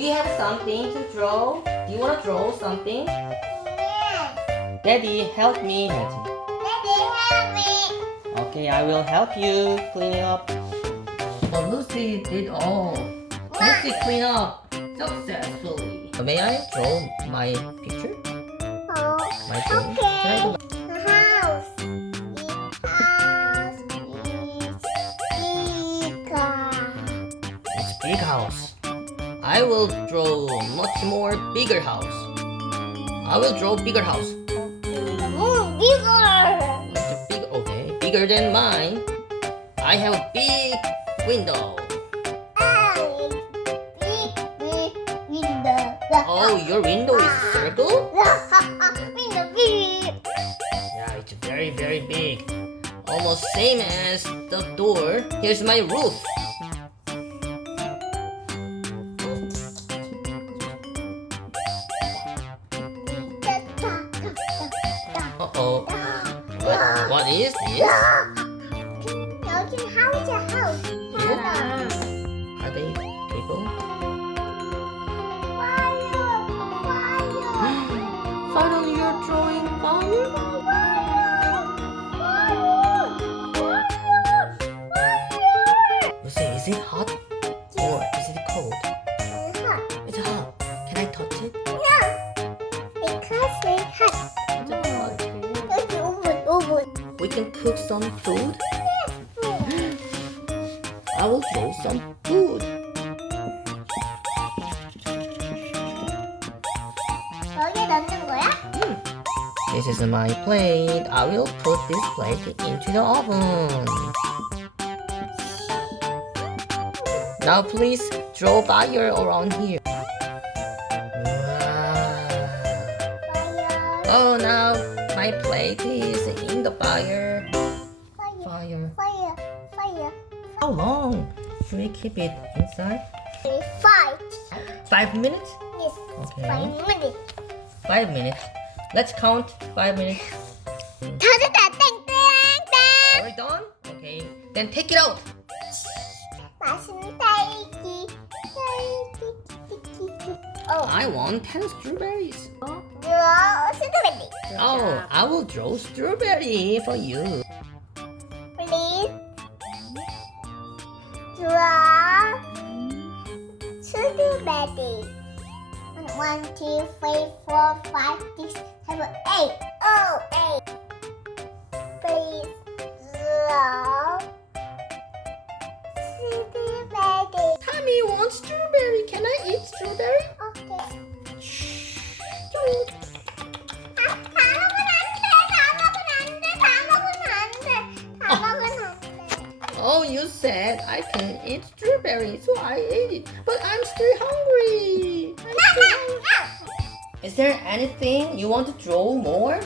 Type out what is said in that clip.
Do you have something to draw? Do you want to draw something? Yes. Daddy, help me. Daddy, help me. Okay, I will help you clean up. Oh, Lucy did all. Lucy clean up successfully. May I draw my picture? Oh, My drawing? Can I do okay. The house. It's big house. I will draw much more bigger house. I will draw bigger house. Oh, bigger. It's a big, okay, bigger than mine. I have a big window. Big window. Oh, your window is circle? Window big. Yeah, it's very, very big. Almost same as the door. Here's my roof. Uh-oh. What is this? 여긴 house야, house. Are they people? Fire. Finally, you're drawing fire? Lucy, is it hot? Or is it cold? It's hot. Can I touch it? We can cook some food. I will throw some food. 여기에 넣는 거야? This is my plate. I will put this plate into the oven. Now please draw fire around here. Fire. Oh, now my plate is in the fire. Fire. How long should we keep it inside? 5 minutes? Yes. Okay. 5 minutes. 5 minutes. Let's count 5 minutes. 다 됐다. 땡땡땡. Are we done? Okay. Then take it out. 맛있는 딸기. Oh. I want 10 strawberries. 스트로베리. Oh, I will draw strawberry for you. Please draw strawberry. 1, 2, 3, 4, 5, 6, 7, 8. Oh, 8. Please draw strawberry. Tommy wants strawberry. Can I eat strawberry? Okay. Oh, you said I can eat strawberry, so I ate it. But I'm still hungry. Is there anything you want to draw more?